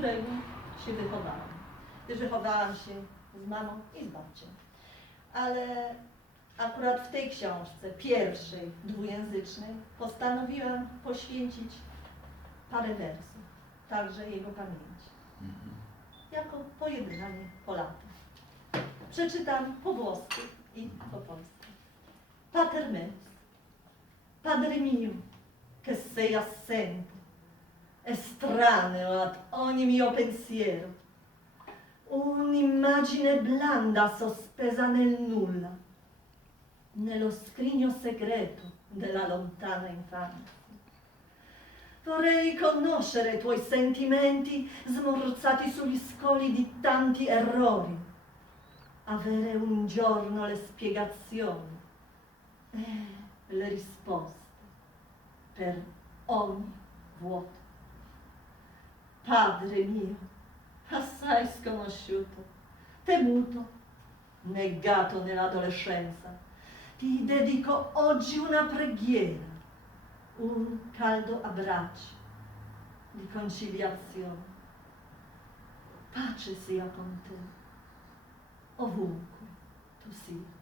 którego się wychowałam. Wychowałam się z mamą i z babcią. Ale akurat w tej książce, pierwszej, dwujęzycznej, postanowiłam poświęcić parę wersów, także jego pamięci, Mhm. jako pojednanie po latach. Przeczytam po włosku i po polsku. Pater meus, Padre mio, che sei assente, estraneo ad ogni mio pensiero, un'immagine blanda sospesa nel nulla, nello scrigno segreto della lontana infanzia. Vorrei conoscere i tuoi sentimenti smorzati sugli scoli di tanti errori, avere un giorno le spiegazioni e le risposte per ogni vuoto. Padre mio, assai sconosciuto, temuto, negato nell'adolescenza, ti dedico oggi una preghiera, un caldo abbraccio di conciliazione. Pace sia con te, ovunque tu sia.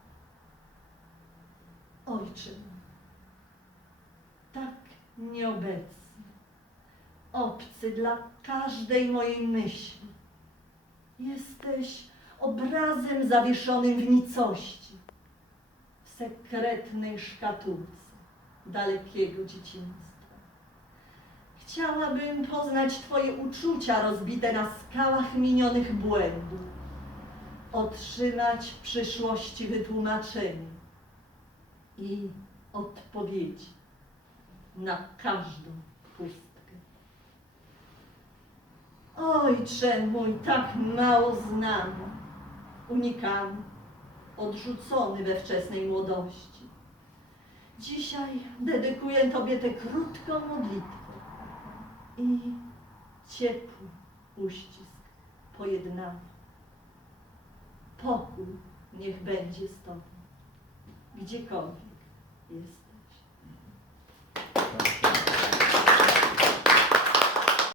Ojcze tak nieobecny, obcy dla każdej mojej myśli. Jesteś obrazem zawieszonym w nicości, w sekretnej szkatułce dalekiego dzieciństwa. Chciałabym poznać Twoje uczucia rozbite na skałach minionych błędów, otrzymać w przyszłości wytłumaczenie i odpowiedzi na każdą pustkę. Ojcze mój, tak mało znany, unikany, odrzucony we wczesnej młodości. Dzisiaj dedykuję Tobie tę krótką modlitwę i ciepły uścisk pojednania. Pokój niech będzie z Tobą, gdziekolwiek tak.